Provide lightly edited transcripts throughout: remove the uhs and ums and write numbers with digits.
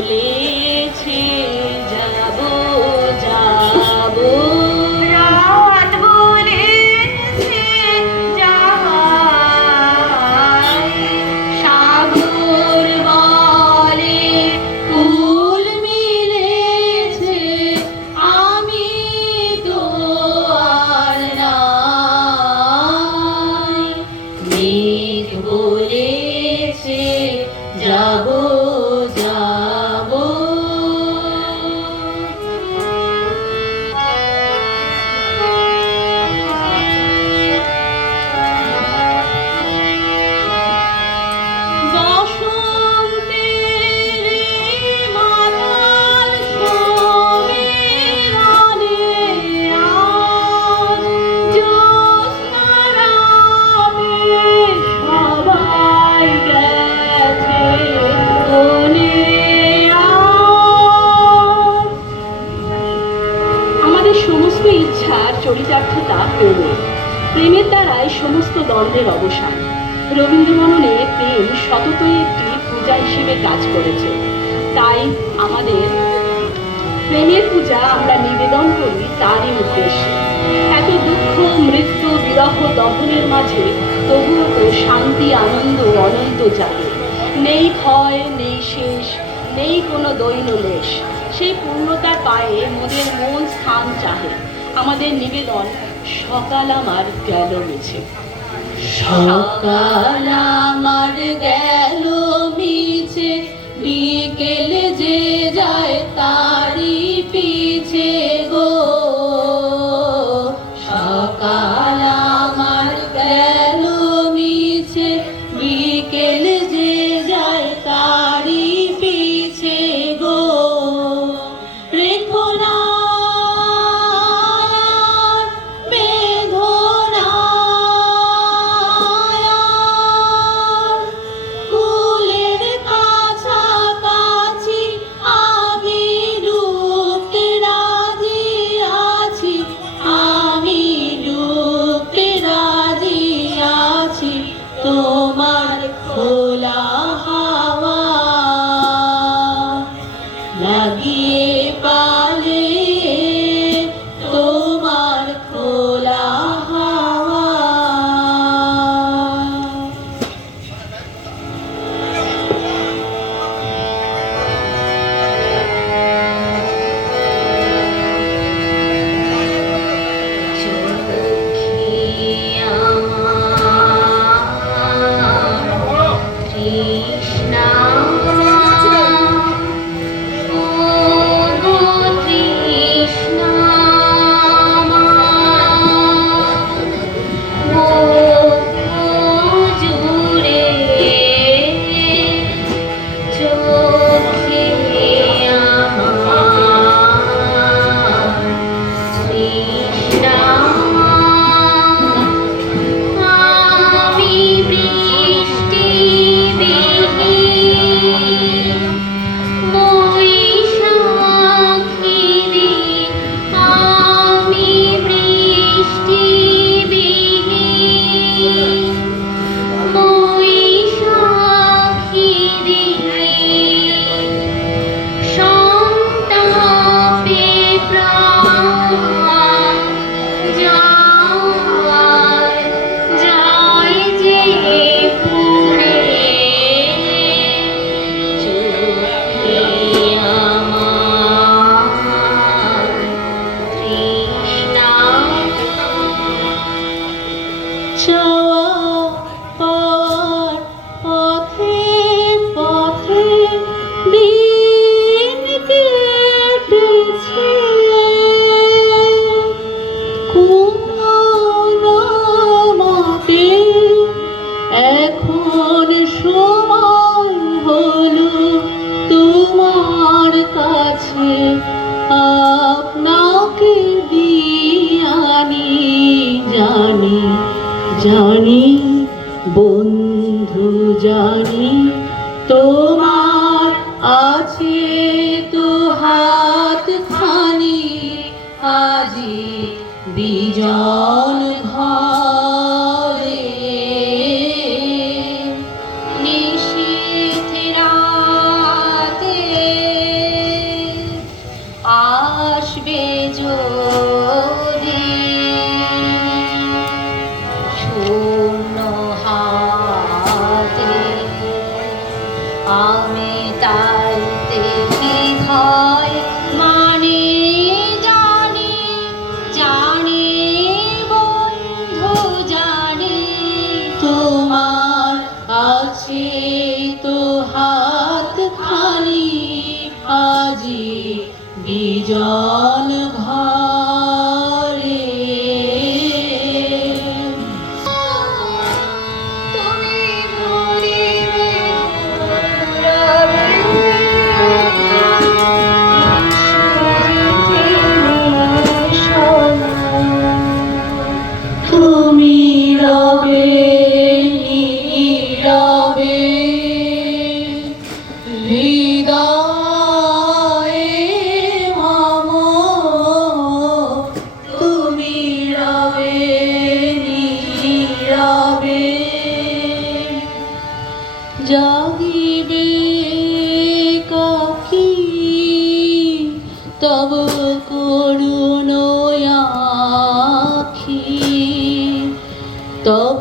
বলেছে যাব যাব, রাত বলেছে যাই, সাগর বলে কুল মিলেছে, আমি তো আর নাই। মেঘ বলেছে যাব যাব, বসন্তের মাতাল সমীরণে আজ জ্যোৎস্নারাতে সবাই গেছে কোণে আজ। আমাদের সমস্ত ইচ্ছার চরিতার্থতা প্রেমে, প্রেমের দ্বারাই সমস্ত দ্বন্দ্বের অবসান। রবীন্দ্র মননে প্রেম সততই একটি পূজা হিসেবে কাজ করেছে। তাই আমাদের প্রেমের পূজা আমরা নিবেদন করি তারই উদ্দেশ্যে। এত দুঃখ, মৃত্যু, বিরহ, দহনের মাঝে তবুও তো শান্তি, আনন্দ অনন্ত জাগে। নেই ক্ষয়, নেই শেষ, নেই কোনো দৈনলেশ। সেই পূর্ণতার পায়ে মোদের মন স্থান চাহে। আমাদের নিবেদন সকাল আমার গেল মিছে, সকাল আমার গেল মিছে, বিকেল যে যায় তারি পিছে গো। সকাল আমার গেল মিছে, বিকেল যে যায় তারি পিছে গো। রেখো না বেঁধো না কুলের কাছাকাছি, আমি ডুবতে রাজি আছি, আমি ডুবতে রাজি আছি। তোমার খোলা হাওয়া লাগিয়ে পালে, তোমার খোলা হাওয়া। চোখে আমার তৃষ্ণা, ও গো তৃষ্ণা আমার, বুক জুড়ে চোখে আমার তৃষ্ণা। আমি বৃষ্টিবিহীন বৈশাখিনী, আমি বৃষ্টিবিহীন বৈশাখিনী। সন্তাপে প্রাণ যায় যায় যে পুড়ে, চোখে আমার তৃষ্ণা। চাওয়া পার পথে পথে দিন কেটেছে, কোনো মতে এখন সময় হলো তোমার কাছে আপনাকে দিয়ানি। জানি জানি বন্ধু জানি, তোমার আছে তো হাত খানি, আজি বিজন ঘরে। নিশীথ রাতে জাগিবে কাকি তব করুণ আখি, তব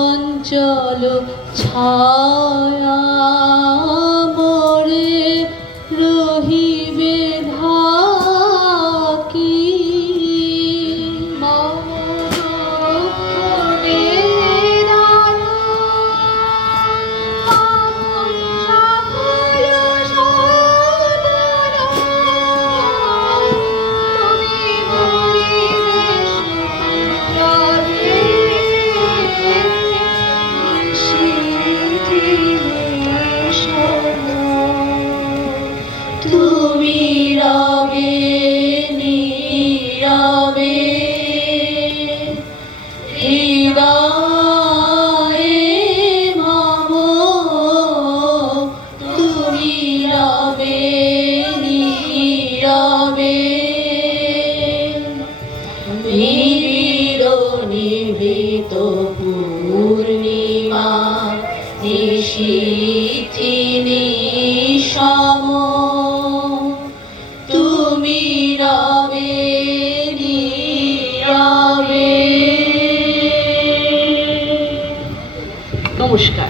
অঞ্চল ছায়া মোরে রহিবে ঢাকি। মম নিদান মম সকল সদন, তুমি হইবে সুরবে তুমি রবে নীরবে হৃদয়ে মম, তুমি রবে নীরবে নিবিড় নিভৃত পূর্ণিমা নিশীথি নিশম, তুমি রবে নীরবে। নমস্কার।